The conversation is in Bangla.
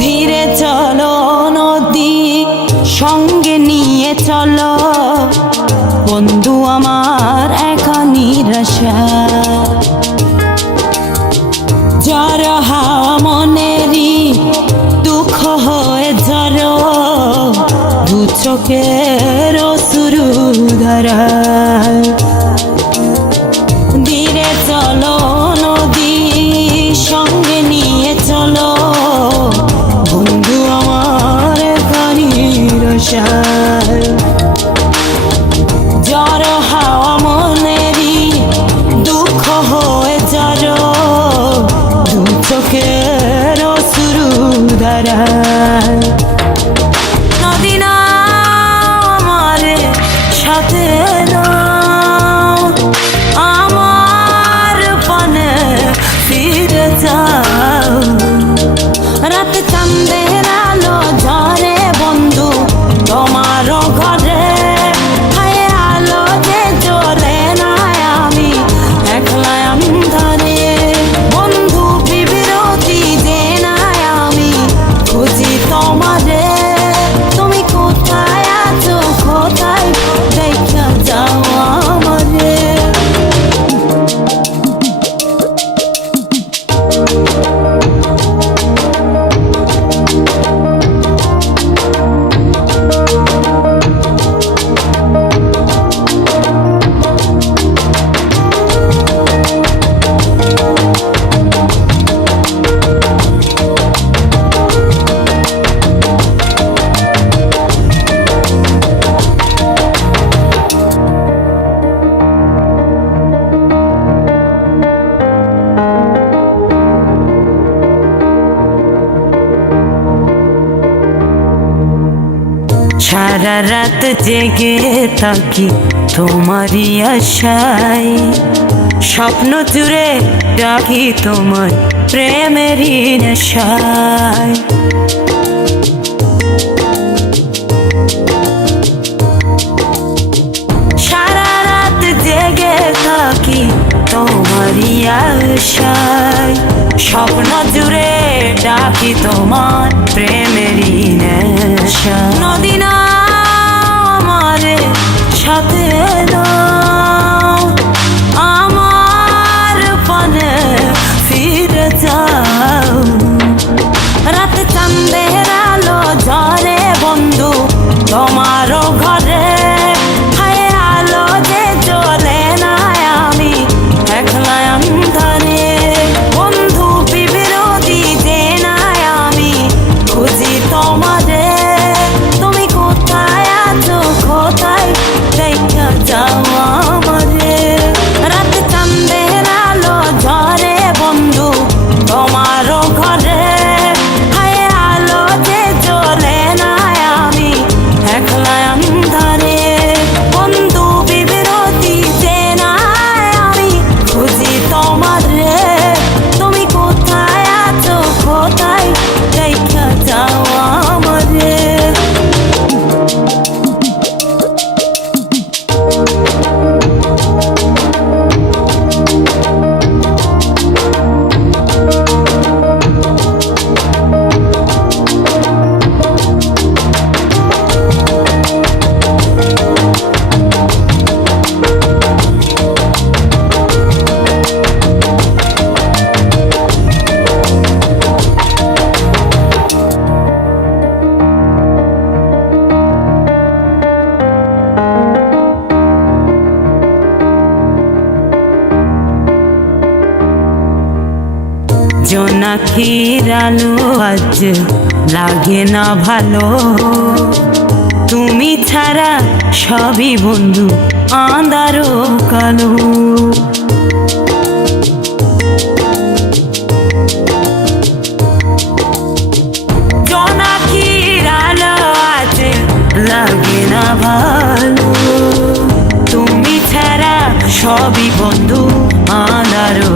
ধীরে চলো নদী, সঙ্গে নিয়ে চলো বন্ধু আমার একা নিরাশা। ঝড় হাওয়া মনেরই দুঃখ হয়ে ঝড়, দু চোখের অশ্রু ধারা। ধীরে চলো নদী, সঙ্গে নিয়ে চলো বন্ধু আমার একা নিরাশা। ঝড় হাওয়া মনেরই দুঃখ হয়ে ঝড়, দু চোখের অশ্রু ধারা। নদী না আমার সাথে নাও, আমার পানে ফিরে যাও। রাতে চাঁদের আলো ঝরে বন্ধু তোমার ঘরে, হায় আলো যে জ্বলে না আমি একলা অন্ধকারে। বন্ধু বিবিরতি যে না আমি খুঁজি তোমারে, তুমি কোথায় আছো কোথায় দেখা যাও আমারে। সারা রাত জেগে থাকি তোমারই আশায়, স্বপ্ন জুড়ে ডাকি তোমার প্রেমেরই নেশায়। সারা রাত জেগে থাকি তোমারই আশায়, স্বপ্ন জুড়ে ডাকি তোমার প্রেমেরই নেশা। নদী না আমার সাথে নাও, আমার পানে ফিরে যাও। রাতে চাঁদের আলো ঝরে বন্ধু তোমার ঘরে, হায় আলো যে জ্বলে না আমি একলা অন্ধকারে। বন্ধু বিবিরতি যে না আমি খুঁজি তোমারে, তুমি কোথায় আছো কোথায় দেখা যাও আমারে। রাতে চাঁদের আলো ঝরে বন্ধু তোমার ঘরে, হায় আলো যে জ্বলে না আমি একলা অন্ধকারে। বন্ধু বিবিরতি যে না আমি খুঁজি তোমারে, তুমি কোথায় আছো কোথায় দেখা যাও আমারে। জোনাকির আলো আজ লাগে না ভালো, তুমি ছাড়া সবই বন্ধু আঁধারো কালো। জোনাকির আলো আজ লাগে না ভালো, তুমি ছাড়া সবই বন্ধু আঁধারো